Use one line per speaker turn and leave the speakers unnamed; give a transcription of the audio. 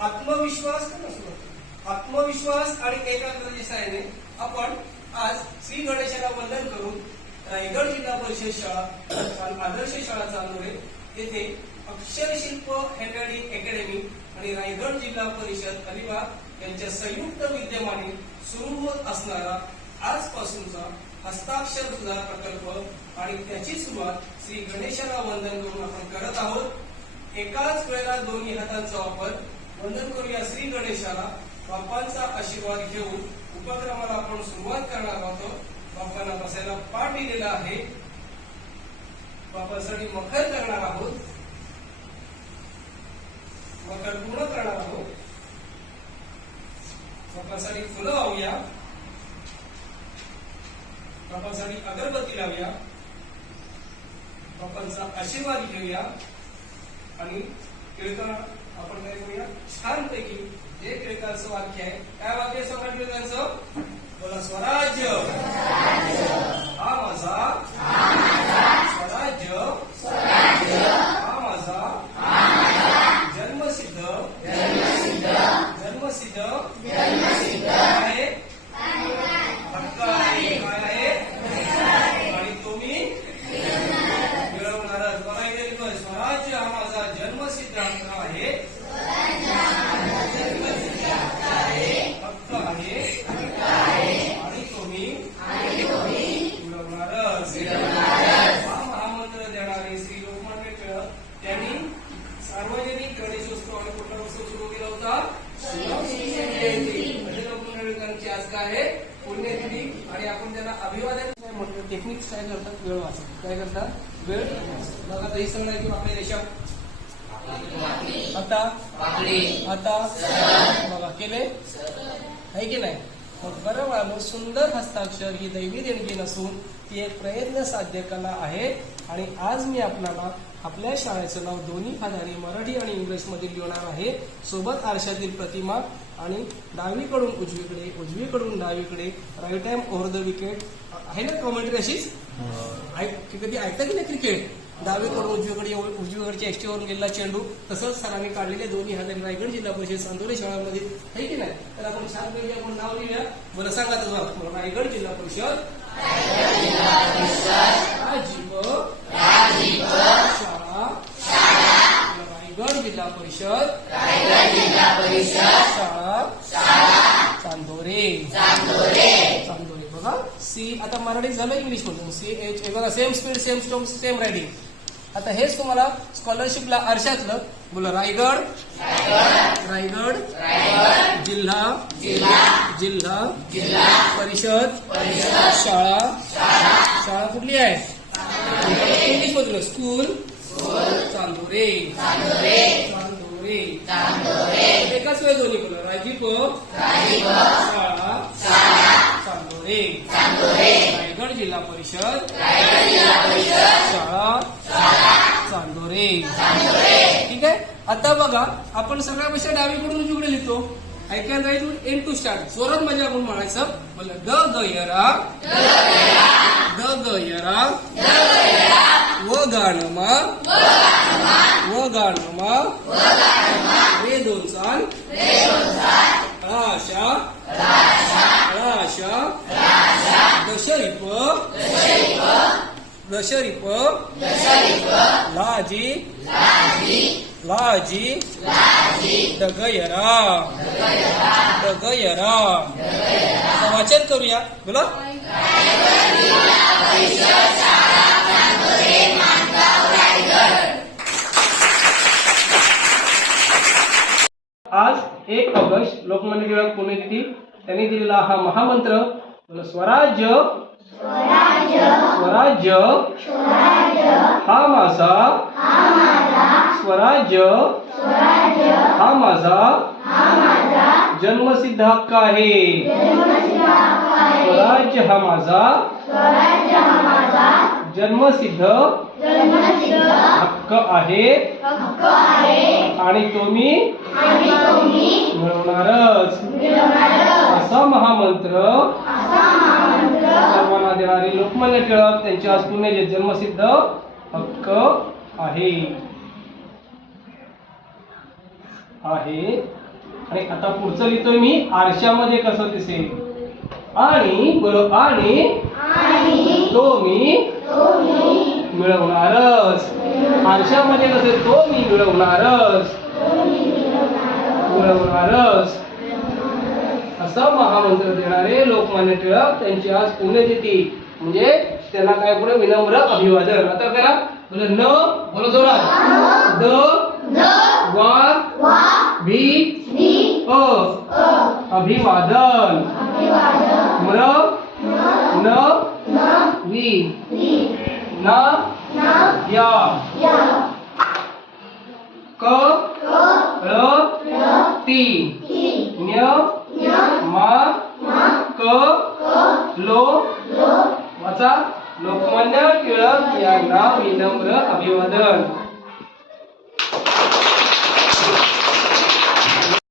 आत्मविश्वास नसतो. आत्मविश्वास आणि एकाग्रतेच्या सहाय्याने आपण आज श्री गणेशाला वंदन करून रायगड जिल्हा परिषद शाळा आदर्श शाळा चांदोरे येथे अक्षरशिल्प हँडरायटिंग अकॅडमी आणि रायगड जिल्हा परिषद अलिबाग यांच्या संयुक्त विद्यमाने सुरू होत असणारा आजपासूनचा हस्ताक्षर सुधार प्रकल्प आणि त्याची सुरुवात श्री गणेशाला वंदन करून आपण करत आहोत. एकाच वेळेला दोन्ही हातांचा वापर वंदन करूया श्री गणेशाला. बाप्पांचा आशीर्वाद घेऊन उपक्रमाला आपण सुरुवात करणार आहोत बाप्पांना बसायला पाठ दिलेला आहे. बाप्पांसाठी मखर करणार आहोत. मखर पूर्ण करणार आहोत. बाप्पांसाठी फुलं वाहूया. बाप्पांसाठी अगरबत्ती लावूया. बाप्पांचा आशीर्वाद घेऊया. आणि टिळकांना आपण काय करूया छानपैकी जे टिळकांचं वाक्य आहे. काय वाक्य आहे? सम्राट टिळकांचं बोला स्वराज्य हा माझा स्वराज्य हा माझा जन्मसिद्ध जन्मसिद्ध आहे हक्क आहे काय आहे आणि तुम्ही मिळवणारच बघायला गेलं स्वराज्य हा माझा जन्मसिद्ध हक्क आहे हक्क आहे आणि तुम्ही मिळवणारच हा महामंत्र देणारे श्री लोकमान्य टिळक त्यांनी सार्वजनिक गणेशोत्सव आणि कुठला उत्सव सुरू केला होता शिवजयंती म्हणजे लोकमान्य टिळकांची आज काय आहे पुण्यतिथी आणि आपण त्यांना अभिवादन काय म्हणतो काय करतात वेळ वाचत काय करतात वेळ मग आता ही सांगणार की आपली रेषा आता? आता? बघा केले? आहे की नाही? मग बरं वालो सुंदर हस्ताक्षर ही दैवी देणगी नसून ती एक प्रयत्न साध्य कला आहे. आणि आज मी आपल्याला आपल्या शाळेचं नाव दोन्ही खादानी मराठी आणि इंग्लिशमध्ये लिहिणार आहे. सोबत आरशातील प्रतिमा आणि डावीकडून उजवीकडे उजवीकडून डावीकडे right time over the wicket आहे ना कॉमेंट्री अशीच? ऐक कधी ऐकता की नाही क्रिकेट डावीकडून उजवीकडे उजवीकडच्या एसटीवरून गेलेला चेंडू तसंच सरांनी काढलेले दोन्ही हाताने रायगड जिल्हा परिषद चांदोली शाळांमध्ये. आहे की नाही? तर आपण छानपैकी आपण नाव लिहूया. बरं सांगा तुझं मला रायगड जिल्हा परिषद राजीव शाळा रायगड जिल्हा परिषद शाळा चांदोरे चांदोरे बघा. सी आता मराठी झालं इंग्लिश मधून. सी एच ए बघा same speed same storm same riding आता हेच तुम्हाला स्कॉलरशिपला आरशातलं बोला रायगड. रायगड. जिल्हा. जिल्हा. परिषद. शाळा. शाळा कुठली आहे? इंग्लिश मधलं स्कूल चांदोरे. चांदोरे. एकाच वेळ दोन्ही बोला. शाळा. चांदोरे. रायगड जिल्हा परिषद. शाळा. चांदोरे. ठीक आहे? आता बघा आपण सगळ्यापेक्षा डावीकडून उजवीकडे लिहितो. ऐकायला जायचं एन टू स्टार्ट जोरात म्हणजे आपण म्हणायचं. बोल ग गयरा. ग यरा व गाणमा. व गाणमा. रे दोन चाल राशा. राशा. दशरिप दशरिप लाजी लाजी दगयरा दगयरा आता वाचन करूया. बोला. आज एक ऑगस्ट लोकमान्य टिळक पुण्यतिथी त्यांनी दिलेला हा महामंत्र स्वराज्य. स्वराज्य. हा माझा. स्वराज्य. हा माझा. जन्मसिद्ध हक्क आहे. स्वराज्य हा माझा. जन्मसिद्ध हक्क आहे. आणि तो मी मिळवणारच. असा महामंत्र सर्वांना देणारे लोकमान्य टिळक त्यांचे आज पुण्याचे जन्मसिद्ध हक्क आहे. आहे. आणि आता पुढचं लिहितोय मी आरशामध्ये कसं दिसेल? आणि बरो आणि तो मी मिळवणारच. आरशामध्ये कसे तो मी मिळवणारच. मिळवणारच. असं महामंत्र देणारे लोकमान्य टिळक त्यांची आज पुण्यतिथी. म्हणजे त्यांना काय पुढे? विनम्र अभिवादन. आता करा. बोला न बोलो जोरात. द वा भी अ. अभिवादन. म्र न वी न या. क र ती न्य मा क लो वाचा लोकमान्य टिळक यांना विनम्र अभिवादन.